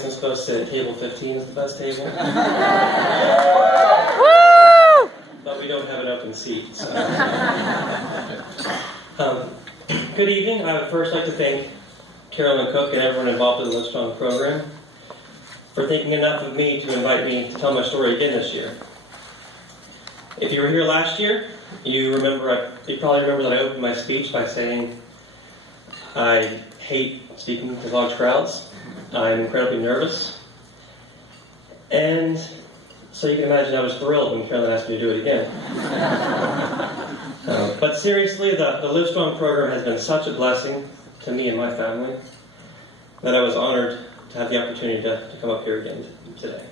guess I'm supposed to say table 15 is the best table. But we don't have an open seat. So. Good evening. I would first like to thank Carolyn Cook and everyone involved in the Livestrong program for thinking enough of me to invite me to tell my story again this year. If you were here last year, you probably remember that I opened my speech by saying I hate speaking to large crowds. I'm incredibly nervous. And so you can imagine I was thrilled when Carolyn asked me to do it again. But seriously, the Livestrong program has been such a blessing to me and my family that I was honored to have the opportunity to come up here again today.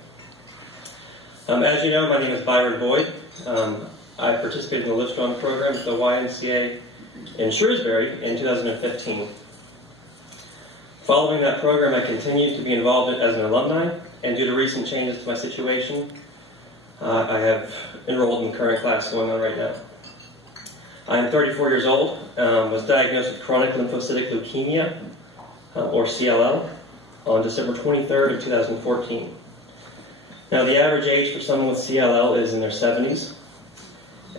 As you know, my name is Byron Boyd. I participated in the Livestrong program at the YMCA in Shrewsbury in 2015. Following that program, I continued to be involved as an alumni, and due to recent changes to my situation, I have enrolled in the current class going on right now. I'm 34 years old, was diagnosed with chronic lymphocytic leukemia, or CLL, on December 23rd of 2014. Now, the average age for someone with CLL is in their 70s,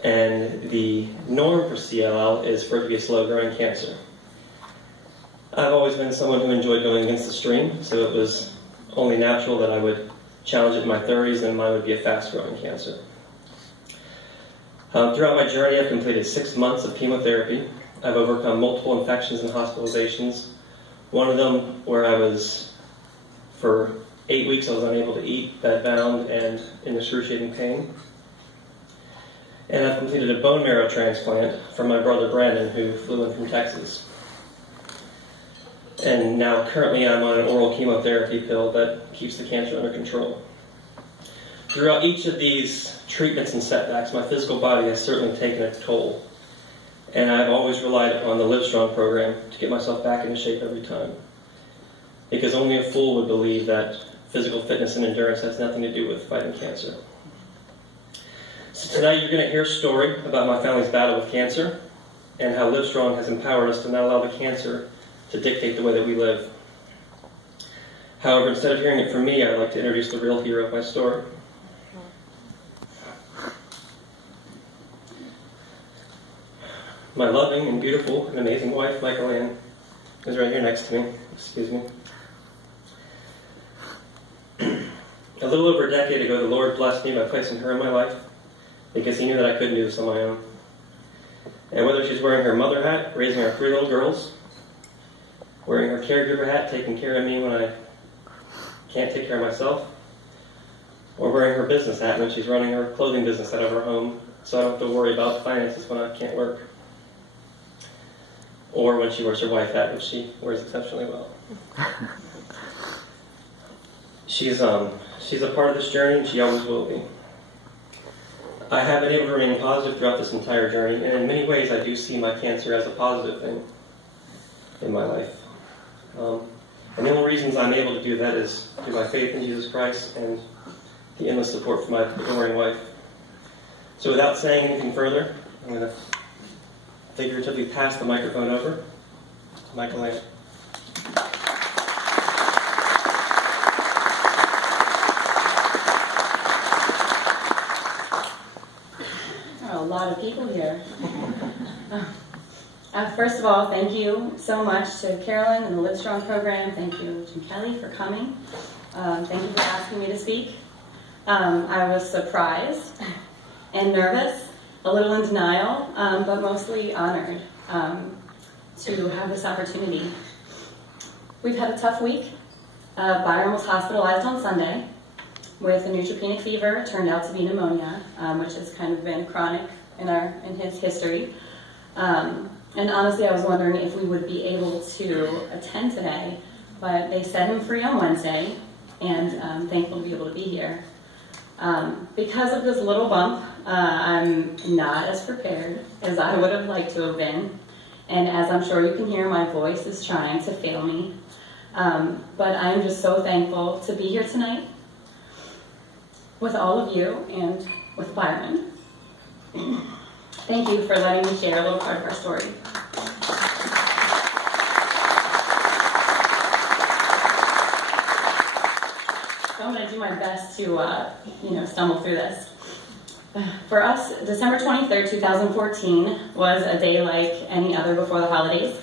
and the norm for CLL is for it to be a slow-growing cancer. I've always been someone who enjoyed going against the stream, so it was only natural that I would challenge it in my 30s, and mine would be a fast-growing cancer. Throughout my journey, I've completed 6 months of chemotherapy. I've overcome multiple infections and hospitalizations. One of them where for 8 weeks, I was unable to eat, bedbound, and in excruciating pain. And I've completed a bone marrow transplant from my brother Brandon, who flew in from Texas. And now, currently, I'm on an oral chemotherapy pill that keeps the cancer under control. Throughout each of these treatments and setbacks, my physical body has certainly taken a toll. And I've always relied upon the Livestrong program to get myself back into shape every time. Because only a fool would believe that physical fitness and endurance has nothing to do with fighting cancer. So tonight you're going to hear a story about my family's battle with cancer and how Livestrong has empowered us to not allow the cancer to dictate the way that we live. However, instead of hearing it from me, I'd like to introduce the real hero of my story. My loving and beautiful and amazing wife, Michal Ann, is right here next to me. Excuse me. A little over a decade ago, the Lord blessed me by placing her in my life because He knew that I couldn't do this on my own. And whether she's wearing her mother hat, raising our 3 little girls, wearing her caregiver hat, taking care of me when I can't take care of myself, or wearing her business hat when she's running her clothing business out of her home so I don't have to worry about finances when I can't work. Or when she wears her wife hat, which she wears exceptionally well. She's a part of this journey, and she always will be. I have been able to remain positive throughout this entire journey, and in many ways I do see my cancer as a positive thing in my life. And the only reasons I'm able to do that is through my faith in Jesus Christ and the endless support from my adoring wife. So without saying anything further, I'm going to figuratively pass the microphone over to Michal Ann. There are a lot of people here. First of all, thank you so much to Carolyn and the Livestrong program. Thank you to Kelly for coming. Thank you for asking me to speak. I was surprised and nervous, a little in denial, but mostly honored to have this opportunity. We've had a tough week. Byron was hospitalized on Sunday with a neutropenic fever. It turned out to be pneumonia, which has kind of been chronic in his history. And honestly, I was wondering if we would be able to attend today, but they set him free on Wednesday, and I'm thankful to be able to be here. Because of this little bump, I'm not as prepared as I would have liked to have been, and as I'm sure you can hear, my voice is trying to fail me. But I'm just so thankful to be here tonight with all of you and with Byron. Thank you for letting me share a little part of our story. do my best to, stumble through this. For us, December 23rd, 2014 was a day like any other before the holidays.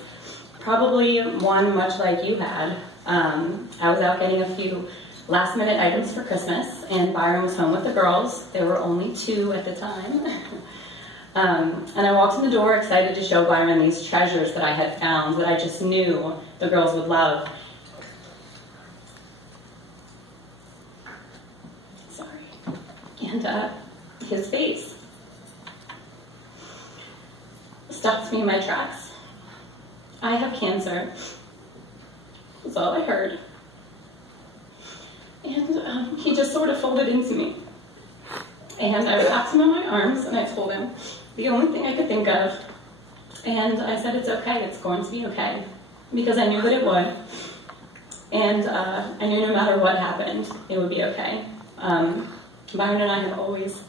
Probably one much like you had. I was out getting a few last-minute items for Christmas, and Byron was home with the girls. There were only 2 at the time. And I walked in the door excited to show Byron these treasures that I had found that I just knew the girls would love. Sorry. And his face stopped me in my tracks. I have cancer. That's all I heard. And he just sort of folded into me. And I wrapped him in my arms and I told him the only thing I could think of. And I said, it's okay, it's going to be okay. Because I knew that it would. And I knew no matter what happened, it would be okay. Byron and I have always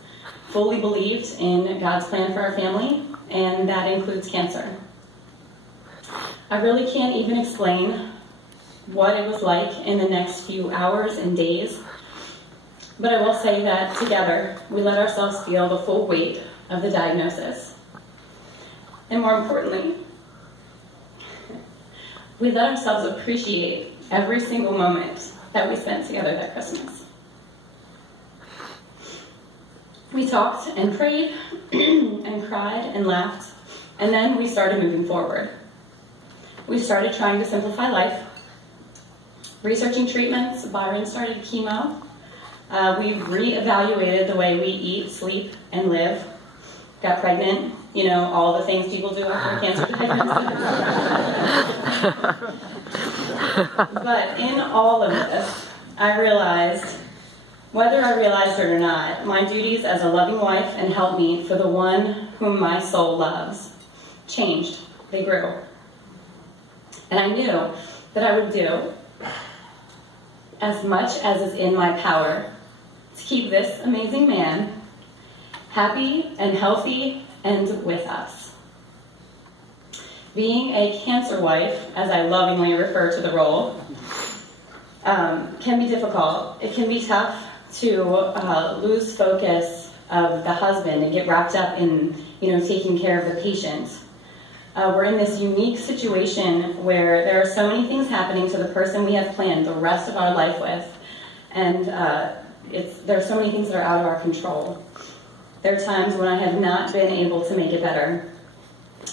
fully believed in God's plan for our family, and that includes cancer. I really can't even explain what it was like in the next few hours and days, but I will say that together we let ourselves feel the full weight of the diagnosis. And more importantly, we let ourselves appreciate every single moment that we spent together that Christmas. We talked and prayed and cried and laughed, and then we started moving forward. We started trying to simplify life, researching treatments. Byron started chemo. We reevaluated the way we eat, sleep, and live. Got pregnant, all the things people do after a cancer diagnosis. But in all of this, I realized, whether I realized it or not, my duties as a loving wife and helpmeet for the one whom my soul loves changed. They grew. And I knew that I would do as much as is in my power to keep this amazing man happy and healthy and with us. Being a cancer wife, as I lovingly refer to the role, can be difficult. It can be tough to lose focus of the husband and get wrapped up in, taking care of the patient. We're in this unique situation where there are so many things happening to the person we have planned the rest of our life with, and there are so many things that are out of our control. There are times when I have not been able to make it better.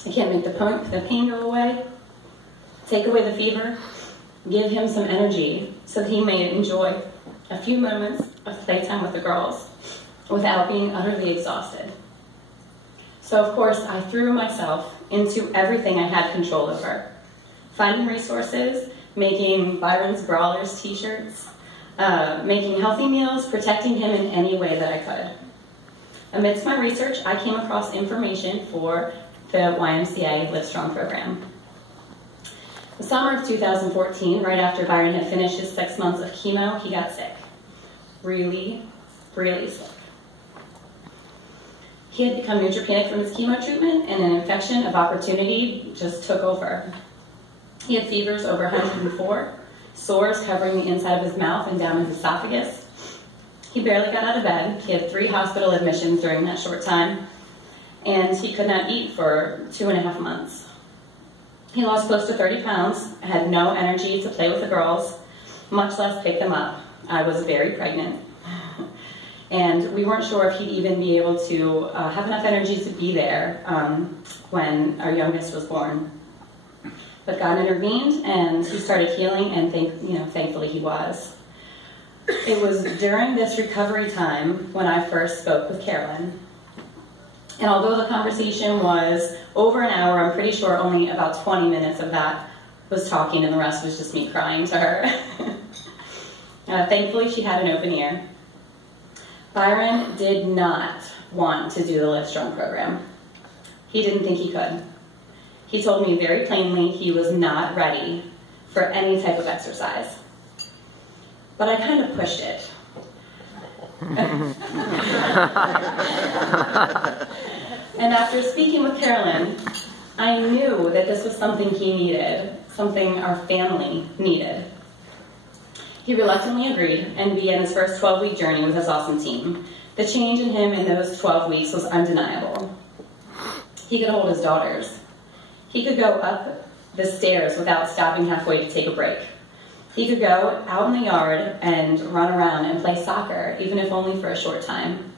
I can't make the pain go away, take away the fever, give him some energy so that he may enjoy a few moments of playtime with the girls without being utterly exhausted. So of course I threw myself into everything I had control over. Finding resources, making Byron's Brawlers t-shirts, making healthy meals, protecting him in any way that I could. Amidst my research, I came across information for the YMCA Livestrong program. The summer of 2014, right after Byron had finished his 6 months of chemo, he got sick. Really, really sick. He had become neutropenic from his chemo treatment, and an infection of opportunity just took over. He had fevers over 104, sores covering the inside of his mouth and down his esophagus. He barely got out of bed. He had 3 hospital admissions during that short time, and he could not eat for 2.5 months. He lost close to 30 pounds, had no energy to play with the girls, much less pick them up. I was very pregnant. And we weren't sure if he'd even be able to have enough energy to be there when our youngest was born. But God intervened, and he started healing, and thankfully he was. It was during this recovery time when I first spoke with Carolyn. And although the conversation was over an hour, I'm pretty sure only about 20 minutes of that was talking, and the rest was just me crying to her. Thankfully, she had an open ear. Byron did not want to do the Livestrong program. He didn't think he could. He told me very plainly he was not ready for any type of exercise. But I kind of pushed it. And after speaking with Carolyn, I knew that this was something he needed, something our family needed. He reluctantly agreed and began his first 12-week journey with his awesome team. The change in him in those 12 weeks was undeniable. He could hold his daughters. He could go up the stairs without stopping halfway to take a break. He could go out in the yard and run around and play soccer, even if only for a short time.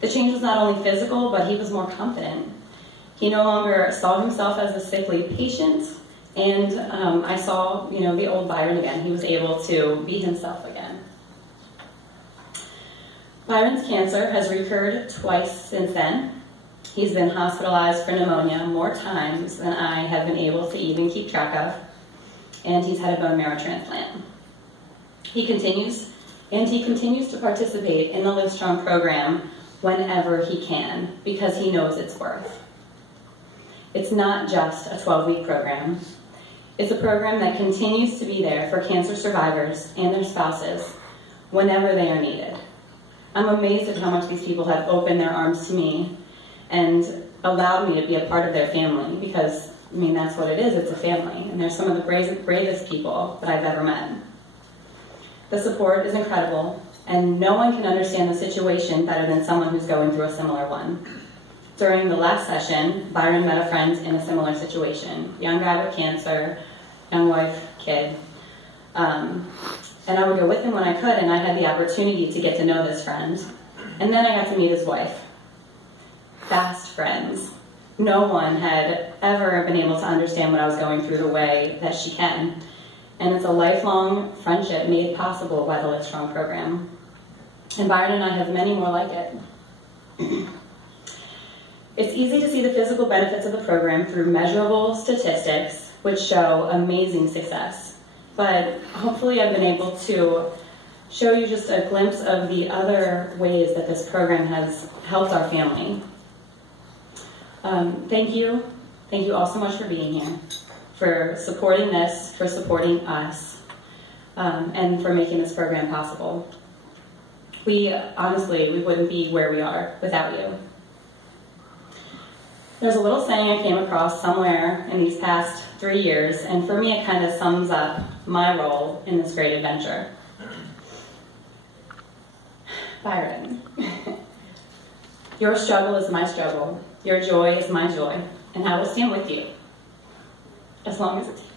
The change was not only physical, but he was more confident. He no longer saw himself as a sickly patient, and I saw, the old Byron again. He was able to be himself again. Byron's cancer has recurred twice since then. He's been hospitalized for pneumonia more times than I have been able to even keep track of, and he's had a bone marrow transplant. He continues to participate in the Livestrong program whenever he can, because he knows its worth. It's not just a 12-week program. It's a program that continues to be there for cancer survivors and their spouses whenever they are needed. I'm amazed at how much these people have opened their arms to me and allowed me to be a part of their family, because, that's what it is. It's a family, and they're some of the bravest people that I've ever met. The support is incredible, and no one can understand the situation better than someone who's going through a similar one. During the last session, Byron met a friend in a similar situation, young guy with cancer, young wife, kid. And I would go with him when I could, and I had the opportunity to get to know this friend. And then I got to meet his wife. Fast friends. No one had ever been able to understand what I was going through the way that she can. And it's a lifelong friendship made possible by the Livestrong program. And Byron and I have many more like it. It's easy to see the physical benefits of the program through measurable statistics, which show amazing success. But hopefully I've been able to show you just a glimpse of the other ways that this program has helped our family. Thank you. Thank you all so much for being here, for supporting this, for supporting us, and for making this program possible. Honestly, we wouldn't be where we are without you. There's a little saying I came across somewhere in these past 3 years, and for me it kind of sums up my role in this great adventure. Byron, your struggle is my struggle, your joy is my joy, and I will stand with you as long as it takes.